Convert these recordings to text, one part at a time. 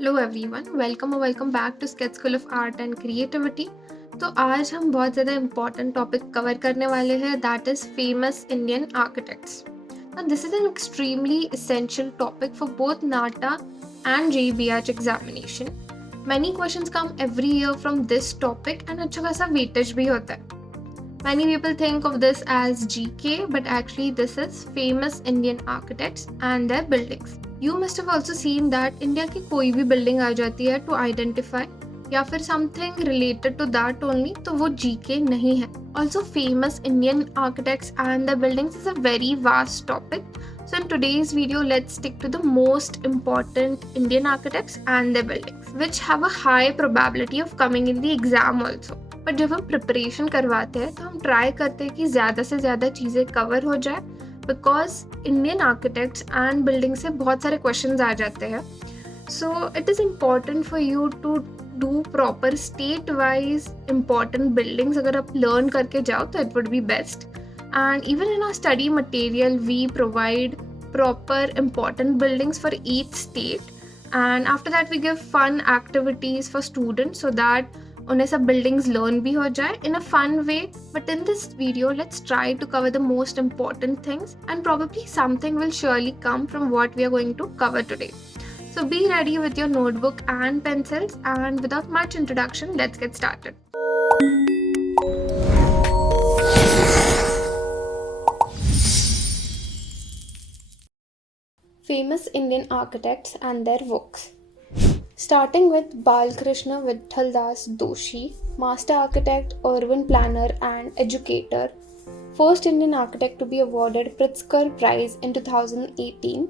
Hello everyone, welcome back to Sketch School of Art and Creativity. तो आज हम बहुत ज़्यादा इम्पॉर्टेंट टॉपिक कवर करने वाले हैं, that is famous Indian architects. Now this is an extremely essential topic for both NATA and JEE B.Arch examination. Many questions come every year from this topic and अच्छा खासा weightage भी होता है. Many people think of this as GK, but actually this is famous Indian architects and their buildings. You must have also seen that India की कोई भी building आ जाती है to identify या फिर something related to that only, तो वो GK नहीं है. Also, famous Indian architects and their buildings is a very vast topic. So in today's video, let's stick to the most important Indian architects and their buildings, which have a high probability of coming in the exam also. पर जब हम preparation करवाते हैं तो हम try करते हैं कि ज़्यादा से ज़्यादा चीज़ें कवर हो जाए, because Indian architects and building से बहुत सारे क्वेश्चंस आ जाते हैं. So it is important for you to do proper state wise important buildings. अगर आप लर्न करके जाओ तो it would be best. And even in our study material we provide proper important buildings for each state, and after that we give fun activities for students so that उन्हें सब buildings learn भी हो जाए in a fun way. But in this video, let's try to cover the most important things, and probably something will surely come from what we are going to cover today. So be ready with your notebook and pencils, and without much introduction, let's get started. Famous Indian architects and their works. Starting with Balkrishna Vithaldas Doshi, master architect, urban planner and educator, first Indian architect to be awarded Pritzker Prize in 2018.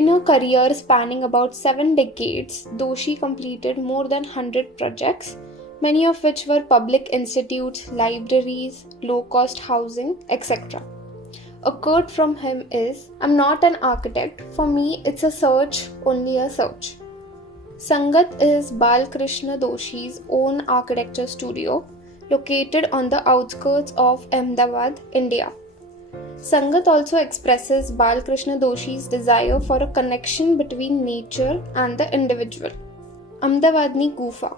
In her career spanning about 7 decades, Doshi completed more than 100 projects, many of which were public institutes, libraries, low-cost housing, etc. A quote from him is, "I'm not an architect. For me, it's a search, only a search." Sangat is Balkrishna Doshi's own architecture studio, located on the outskirts of Ahmedabad, India. Sangat also expresses Balkrishna Doshi's desire for a connection between nature and the individual. Ahmedabadni Gufa.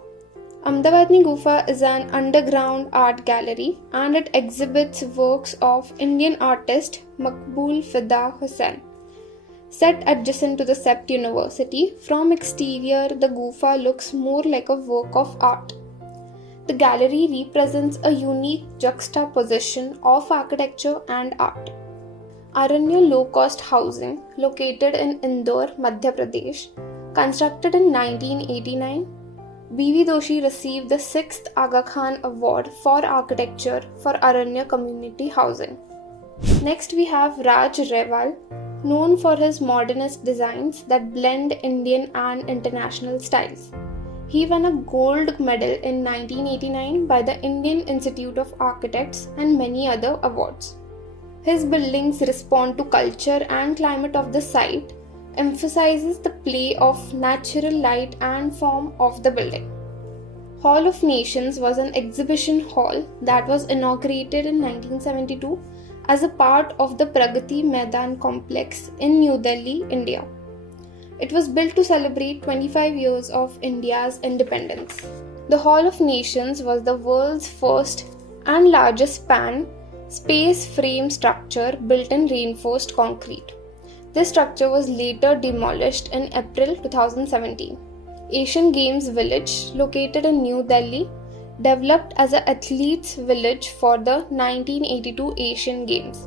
Ahmedabadni Gufa is an underground art gallery, and it exhibits works of Indian artist Maqbool Fida Hussain. Set adjacent to the Sept University, from exterior the Gufa looks more like a work of art. The gallery represents a unique juxtaposition of architecture and art. Aranya low-cost housing, located in Indore, Madhya Pradesh, constructed in 1989, B.V. Doshi received the 6th Aga Khan Award for Architecture for Aranya Community Housing. Next we have Raj Rewal, known for his modernist designs that blend Indian and international styles. He won a gold medal in 1989 by the Indian Institute of Architects and many other awards. His buildings respond to culture and climate of the site, emphasizes the play of natural light and form of the building. Hall of Nations was an exhibition hall that was inaugurated in 1972 as a part of the Pragati Maidan complex in New Delhi, India. It was built to celebrate 25 years of India's independence. The Hall of Nations was the world's first and largest span space frame structure built in reinforced concrete. This structure was later demolished in April 2017. Asian Games Village, located in New Delhi, developed as an athletes' village for the 1982 Asian Games.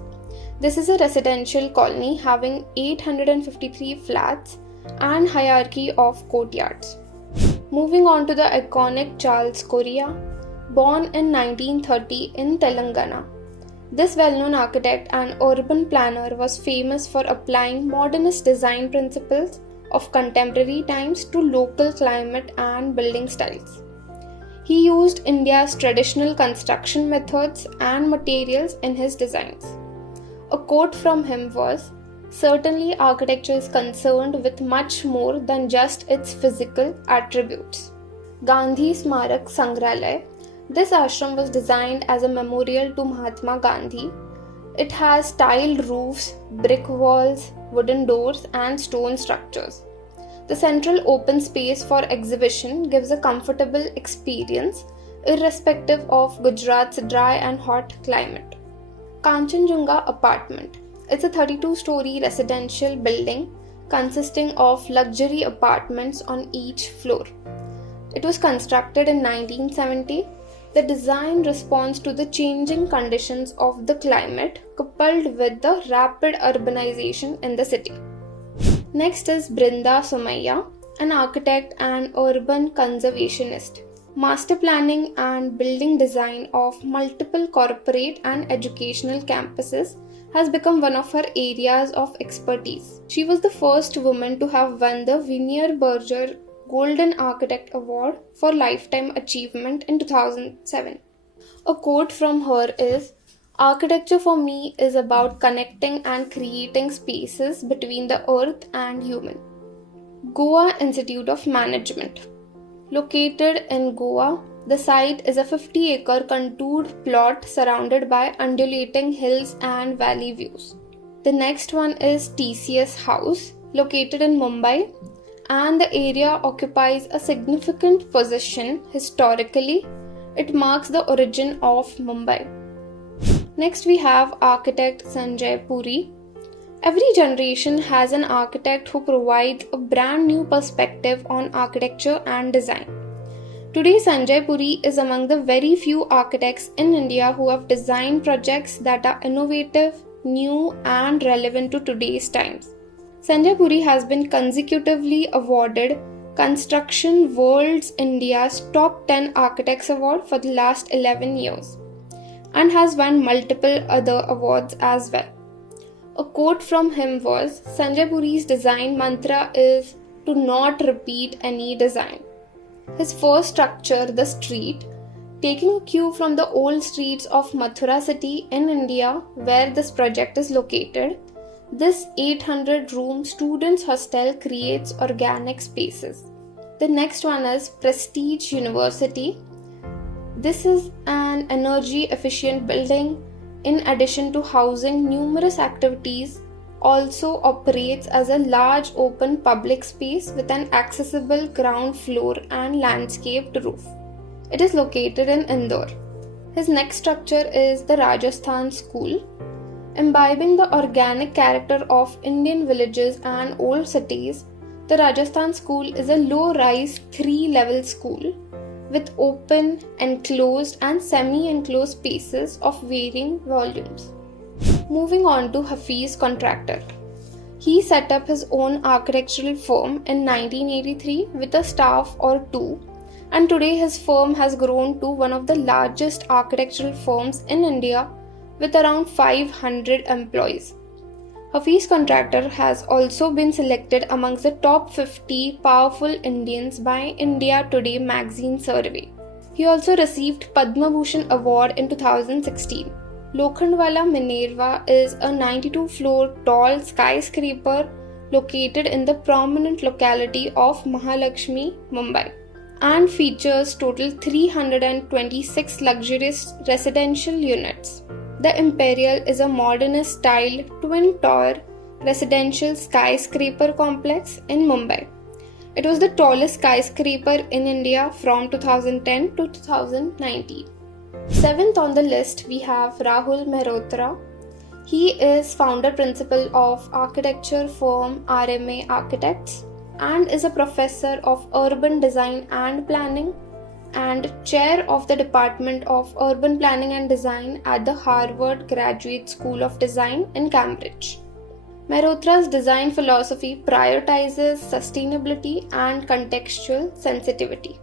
This is a residential colony having 853 flats and hierarchy of courtyards. Moving on to the iconic Charles Correa, born in 1930 in Telangana. This well-known architect and urban planner was famous for applying modernist design principles of contemporary times to local climate and building styles. He used India's traditional construction methods and materials in his designs. A quote from him was, "Certainly architecture is concerned with much more than just its physical attributes." Gandhi Smarak Sangrahalaya. This ashram was designed as a memorial to Mahatma Gandhi. It has tiled roofs, brick walls, wooden doors and stone structures. The central open space for exhibition gives a comfortable experience irrespective of Gujarat's dry and hot climate. Kanchenjunga Apartment. It's a 32-story residential building consisting of luxury apartments on each floor. It was constructed in 1970. The design responds to the changing conditions of the climate coupled with the rapid urbanization in the city. Next is Brinda Somaya, an architect and urban conservationist. Master planning and building design of multiple corporate and educational campuses has become one of her areas of expertise. She was the first woman to have won the Vineyard Berger Golden Architect Award for Lifetime Achievement in 2007. A quote from her is, "Architecture for me is about connecting and creating spaces between the earth and human." Goa Institute of Management. Located in Goa, the site is a 50-acre contoured plot surrounded by undulating hills and valley views. The next one is TCS House, located in Mumbai, and the area occupies a significant position historically. It marks the origin of Mumbai. Next we have architect Sanjay Puri. Every generation has an architect who provides a brand new perspective on architecture and design. Today, Sanjay Puri is among the very few architects in India who have designed projects that are innovative, new, and relevant to today's times. Sanjay Puri has been consecutively awarded Construction World's India's Top 10 Architects Award for the last 11 years and has won multiple other awards as well. A quote from him was, "Sanjay Puri's design mantra is to not repeat any design." His first structure, The Street, taking a cue from the old streets of Mathura city in India where this project is located, this 800-room students' hostel creates organic spaces. The next one is Prestige University. This is an energy-efficient building. In addition to housing numerous activities, also operates as a large open public space with an accessible ground floor and landscaped roof. It is located in Indore. His next structure is the Rajasthan School. Imbibing the organic character of Indian villages and old cities, the Rajasthan School is a low-rise 3-level school with open, enclosed and semi-enclosed spaces of varying volumes. Moving on to Hafeez Contractor. He set up his own architectural firm in 1983 with a staff or two, and today his firm has grown to one of the largest architectural firms in India with around 500 employees. Hafeez Contractor has also been selected amongst the top 50 powerful Indians by India Today magazine survey. He also received Padma Bhushan Award in 2016. Lokhandwala Minerva is a 92-floor tall skyscraper located in the prominent locality of Mahalakshmi, Mumbai, and features total 326 luxurious residential units. The Imperial is a modernist-style twin-tower residential skyscraper complex in Mumbai. It was the tallest skyscraper in India from 2010 to 2019. Seventh on the list, we have Rahul Mehrotra. He is founder principal of architecture firm RMA Architects and is a professor of urban design and planning and chair of the Department of Urban Planning and Design at the Harvard Graduate School of Design in Cambridge. Mehrotra's design philosophy prioritizes sustainability and contextual sensitivity.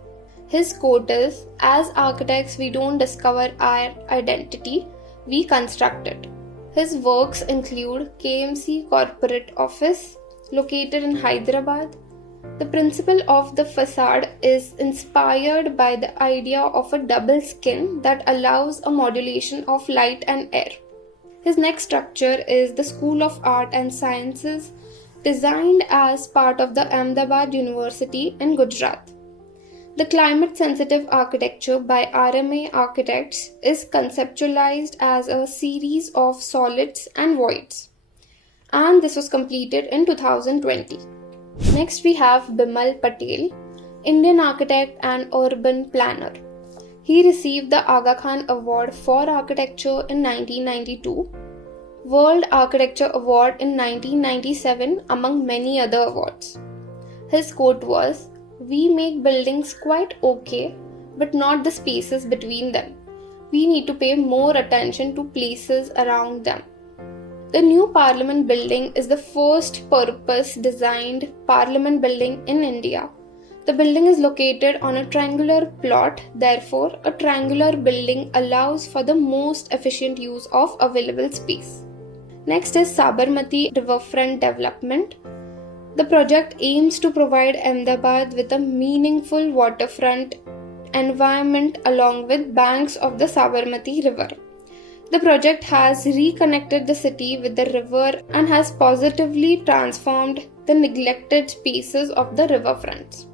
His quote is, "As architects, we don't discover our identity, we construct it." His works include KMC Corporate Office, located in Hyderabad. The principle of the facade is inspired by the idea of a double skin that allows a modulation of light and air. His next structure is the School of Art and Sciences, designed as part of the Ahmedabad University in Gujarat. The climate-sensitive architecture by RMA Architects is conceptualized as a series of solids and voids, and this was completed in 2020. Next we have Bimal Patel, Indian architect and urban planner. He received the Aga Khan Award for Architecture in 1992, World Architecture Award in 1997 among many other awards. His quote was, "We make buildings quite okay, but not the spaces between them. We need to pay more attention to places around them." The new Parliament building is the first purpose-designed Parliament building in India. The building is located on a triangular plot, therefore, a triangular building allows for the most efficient use of available space. Next is Sabarmati Riverfront Development. The project aims to provide Ahmedabad with a meaningful waterfront environment along with banks of the Sabarmati River. The project has reconnected the city with the river and has positively transformed the neglected spaces of the riverfronts.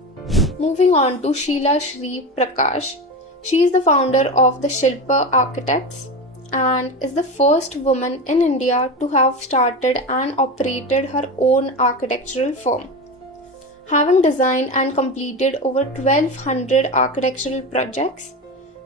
Moving on to Sheila Sri Prakash. She is the founder of the Shilpa Architects and is the first woman in India to have started and operated her own architectural firm. Having designed and completed over 1,200 architectural projects,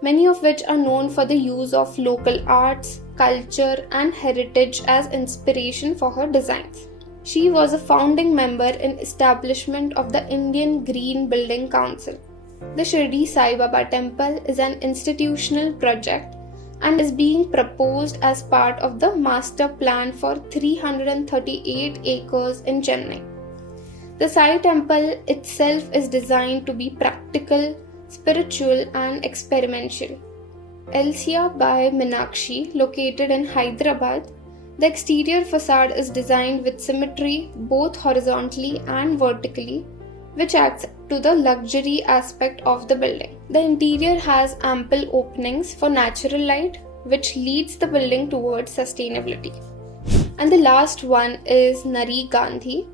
many of which are known for the use of local arts, culture, and heritage as inspiration for her designs. She was a founding member in establishment of the Indian Green Building Council. The Shirdi Sai Baba Temple is an institutional project and is being proposed as part of the master plan for 338 acres in Chennai. The Sai Temple itself is designed to be practical, spiritual, and experimental. Elsia by Meenakshi, located in Hyderabad, the exterior facade is designed with symmetry both horizontally and vertically, which adds to the luxury aspect of the building. The interior has ample openings for natural light, which leads the building towards sustainability. And the last one is Nari Gandhi.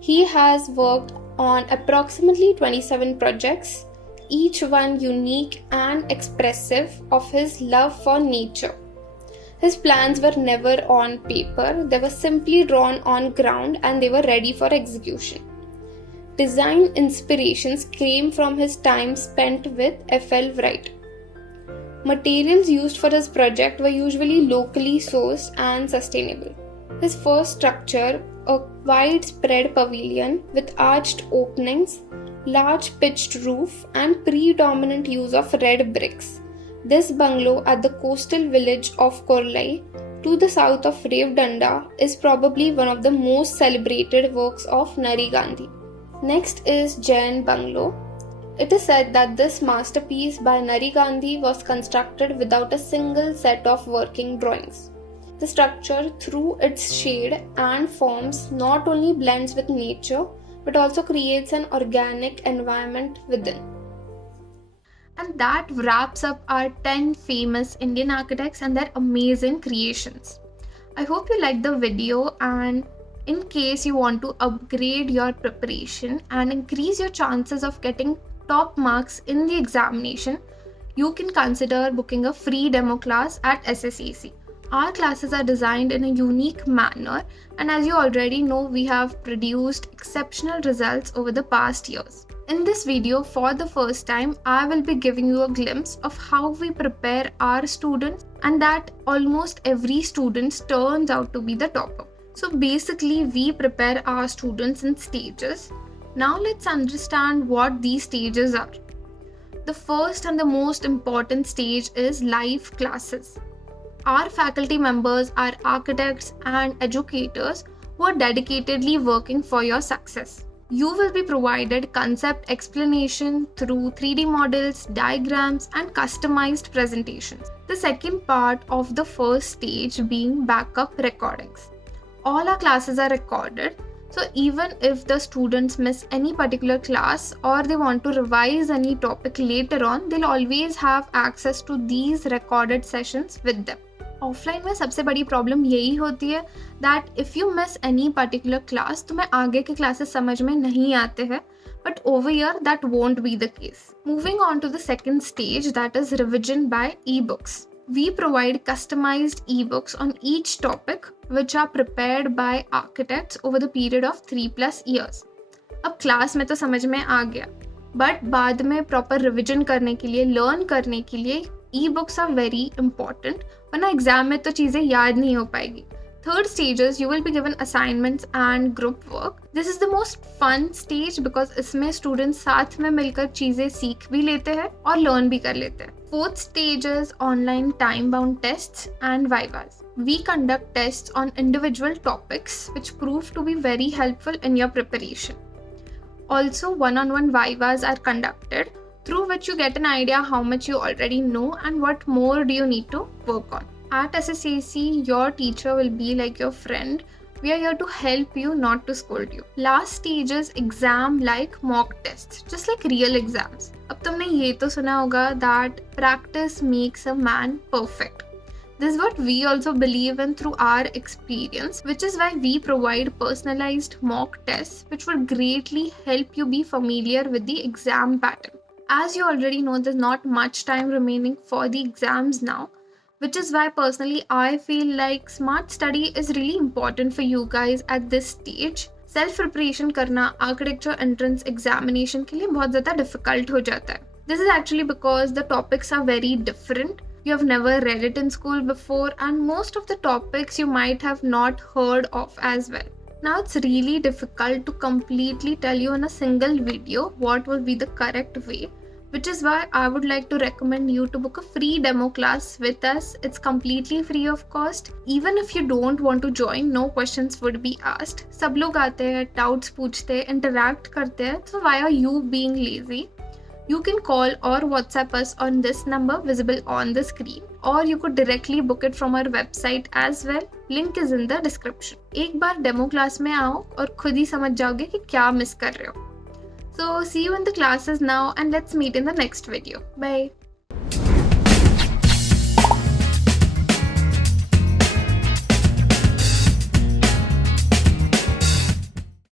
He has worked on approximately 27 projects, each one unique and expressive of his love for nature. His plans were never on paper, they were simply drawn on ground and they were ready for execution. Design inspirations came from his time spent with F.L. Wright. Materials used for his project were usually locally sourced and sustainable. His first structure, a widespread pavilion with arched openings, large pitched roof, and predominant use of red bricks. This bungalow at the coastal village of Correa, to the south of Revdanda, is probably one of the most celebrated works of Nari Gandhi. Next is Jain Bungalow. It is said that this masterpiece by Nari Gandhi was constructed without a single set of working drawings. The structure, through its shade and forms, not only blends with nature but also creates an organic environment within. And that wraps up our 10 famous Indian architects and their amazing creations. I hope you liked the video, and in case you want to upgrade your preparation and increase your chances of getting top marks in the examination, you can consider booking a free demo class at SSAC. Our classes are designed in a unique manner, and as you already know, we have produced exceptional results over the past years. In this video, for the first time, I will be giving you a glimpse of how we prepare our students, and that almost every student turns out to be the topper. So basically, we prepare our students in stages. Now let's understand what these stages are. The first and the most important stage is live classes. Our faculty members are architects and educators who are dedicatedly working for your success. You will be provided concept explanation through 3D models, diagrams, and customized presentations. The second part of the first stage being backup recordings. All our classes are recorded, so even if the students miss any particular class or they want to revise any topic later on, they'll always have access to these recorded sessions with them. Offline में सबसे बड़ी problem यही होती है that if you miss any particular class तुम्हें आगे के classes समझ में नहीं आते हैं, but over year that won't be the case. Moving on to the second stage, that is revision by e-books. We provide customized e-books on each topic which are prepared by architects over the period of 3+ years. अब class में तो समझ में आ गया, but बाद में proper revision करने के लिए, लर्न करने के लिए e books are very important, वरना एग्जाम में तो चीज़ें याद नहीं हो पाएगी. Third stage is you will be given assignments and group work. This is the most fun stage because इसमें students साथ में मिलकर चीज़ें सीख भी लेते हैं और learn भी कर लेते हैं. Fourth stage is online time-bound tests and vivas. We conduct tests on individual topics which prove to be very helpful in your preparation. Also, one-on-one vivas are conducted through which you get an idea how much you already know and what more do you need to work on. At SSAC, your teacher will be like your friend. We are here to help you, not to scold you. Last stage is exam like mock tests, just like real exams. अब तुमने ये तो सुना होगा that practice makes a man perfect. This is what we also believe in through our experience, which is why we provide personalized mock tests which would greatly help you be familiar with the exam pattern. As you already know, there's not much time remaining for the exams now, which is why personally I feel like smart study is really important for you guys at this stage. Self preparation करना architecture entrance examination के लिए बहुत ज़्यादा difficult हो जाता है. This is actually because the topics are very different. You have never read it in school before and most of the topics you might have not heard of as well. Now it's really difficult to completely tell you in a single video what will be the correct way, which is why I would like to recommend you to book a free demo class with us. It's completely free of cost. Even if you don't want to join, no questions would be asked. सब लोग आते हैं, doubts पूछते हैं, interact करते हैं, so why are you being lazy? You can call or WhatsApp us on this number visible on the screen, or you could directly book it from our website as well. Link is in the description. एक बार demo class में आओ और खुद ही समझ जाओगे कि क्या miss कर रहे हो. So see you in the classes now and let's meet in the next video. Bye.